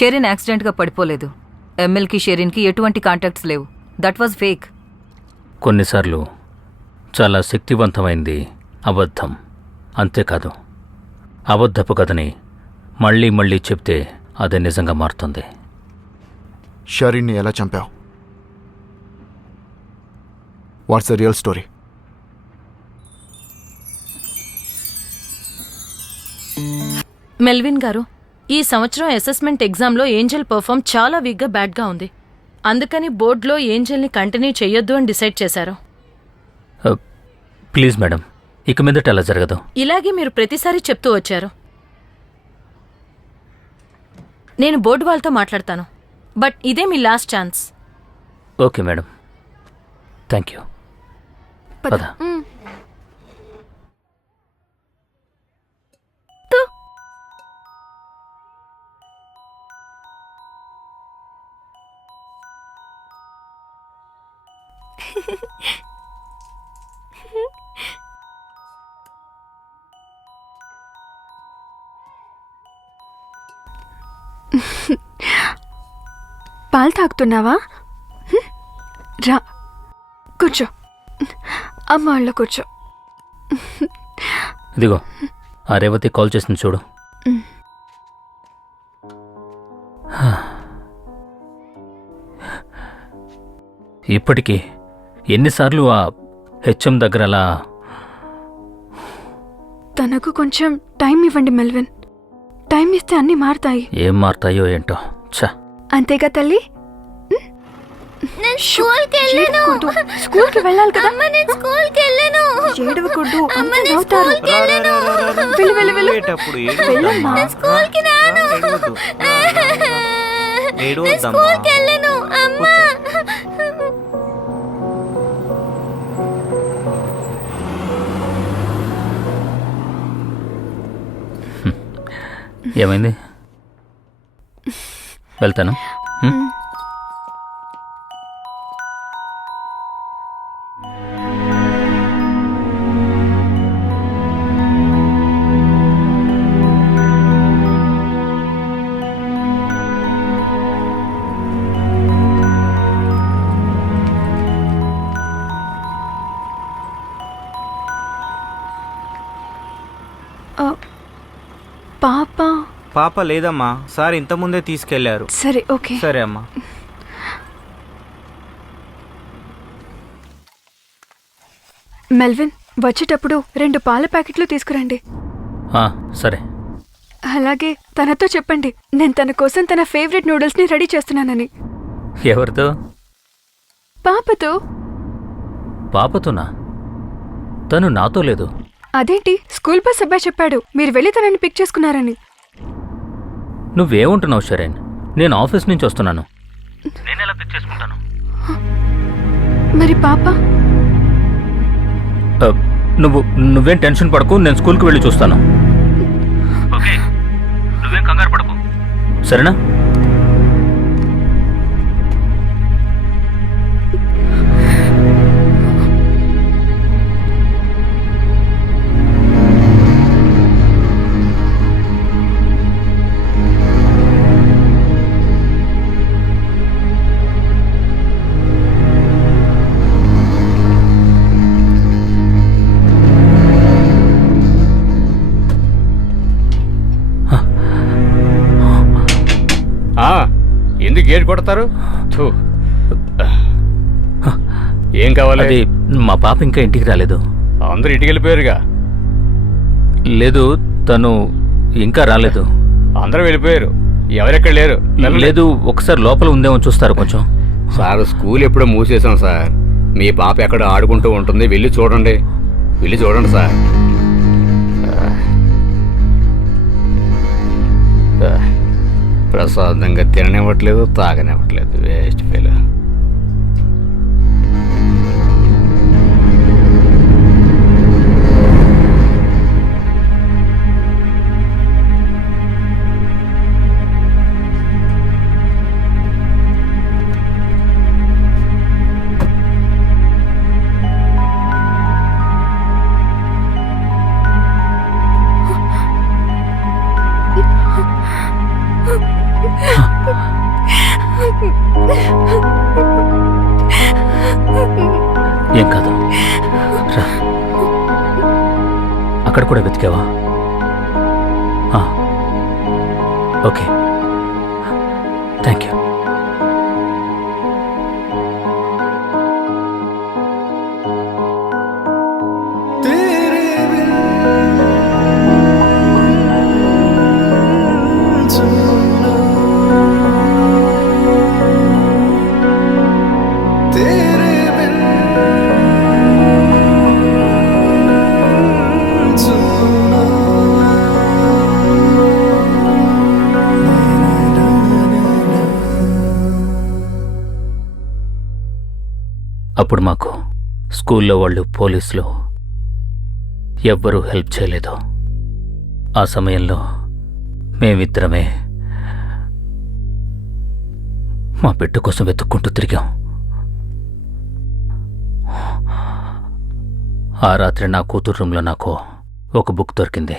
షెరిన్ యాక్సిడెంట్గా పడిపోలేదు. ఎంఎల్కి షెరిన్కి ఎటువంటి కాంటాక్ట్స్ లేవు. That was fake. కొన్నిసార్లు చాలా శక్తివంతమైంది అబద్ధం. అంతేకాదు, అబద్ధపు కథని మళ్ళీ మళ్ళీ చెప్తే అదే నిజంగా మారుతుంది. షరీన్ని ఎలా చంపావు? What's the real story? Melvin గారు, ఈ సంవత్సరం అసెస్మెంట్ ఎగ్జామ్లో ఏంజెల్ పర్ఫామ్ చాలా వీక్గా బ్యాడ్గా ఉంది. అందుకని బోర్డులో ఏంజెల్ని కంటిన్యూ చెయ్యొద్దు అని డిసైడ్ చేశారు. ప్లీజ్ మేడం, ఇక మీదట అలా జరగదు. ఇలాగే మీరు ప్రతిసారి చెప్తూ వచ్చారు. నేను బోర్డు వాళ్ళతో మాట్లాడతాను, బట్ ఇదే మీ last chance. Okay madam, thank you. పద. పాలు తాగుతున్నావా? రా కూర్చో, అమ్మ వాళ్ళ కూర్చో. ఇదిగో ఆ రేవతి కాల్ చేసింది చూడు. ఇప్పటికీ ఎన్నిసార్లు ఆ హెచ్ఎం దగ్గర అలా. తనకు కొంచెం టైం ఇవ్వండి మెల్విన్. టైం ఇస్తే అన్నీ మారుతాయి. ఏం మారుతాయో ఏంటో. ఛా, అంతేగా తల్లి? స్కూల్కి వెళ్ళాలి కదా. ఏడవకూడదు, అంతా నవ్వుతారు. వెళ్ళు వెళ్ళు వెళ్ళు. వెళ్ళమ్మా. ఏమైంది? వెళ్తాను. పాప లేదమ్మా, సార్ ఇంతకుముందే తీసుకెళ్లారు. సరే, ఓకే. సరే అమ్మా. మెల్విన్, వచ్చేటప్పుడు 2 పాల ప్యాకెట్లు తీసుకురండి. సరే. అలాగే తనతో చెప్పండి నేను తన కోసం తన ఫేవరెట్ నూడిల్స్ని రెడీ చేస్తున్నానని. ఎవరితో? పాపతో. పాపతోనా? తను నాతో లేదు. అదేంటి, స్కూల్ బస్ అబ్బాయి చెప్పాడు మీరు వెళ్ళి తనని పిక్ చేసుకున్నారని. నువ్వేమంటున్నావు షెరిన్? నేను ఆఫీస్ నుంచి వస్తున్నాను. నేనెలా పిక్ చేసుకుంటాను? మరి పాప? నువ్వేం టెన్షన్ పడకు, నేను స్కూల్కి వెళ్ళి చూస్తాను. ఓకే, నువ్వేం కంగారు పడకు, సరేనా? ఎందుకు గేట్ కొడతారు? ఏం కావాలి? అది మా పాప ఇంకా ఇంటికి రాలేదు. అందరూ ఇంటికి వెళ్ళిపోయారుగా. లేదు, తను ఇంకా రాలేదు. అందరూ వెళ్ళిపోయారు, ఎవరెక్కడ లేరు. లేదు, ఒకసారి లోపల ఉందేమో చూస్తారు కొంచెం. సార్, స్కూల్ ఎప్పుడో మూసేసాం సార్. మీ పాప ఎక్కడ ఆడుకుంటూ ఉంటుంది, వెళ్ళి చూడండి. వెళ్ళి చూడండి సార్. ప్రసాదంగా తిననివ్వట్లేదు, తాగనివ్వట్లేదు. Waste fail. Huh. ఏం కాదు రా. అక్కడ కూడా వెతికావా? ఆ, ఓకే, థ్యాంక్ యూ. అప్పుడు మాకు స్కూల్లో వాళ్ళు, పోలీసులు ఎవ్వరూ హెల్ప్ చేయలేదు. ఆ సమయంలో మేమిద్దరమే మా బిడ్డ కోసం వెతుక్కుంటూ తిరిగాం. ఆ రాత్రి నా కూతురు రూమ్లో నాకు ఒక బుక్ దొరికింది.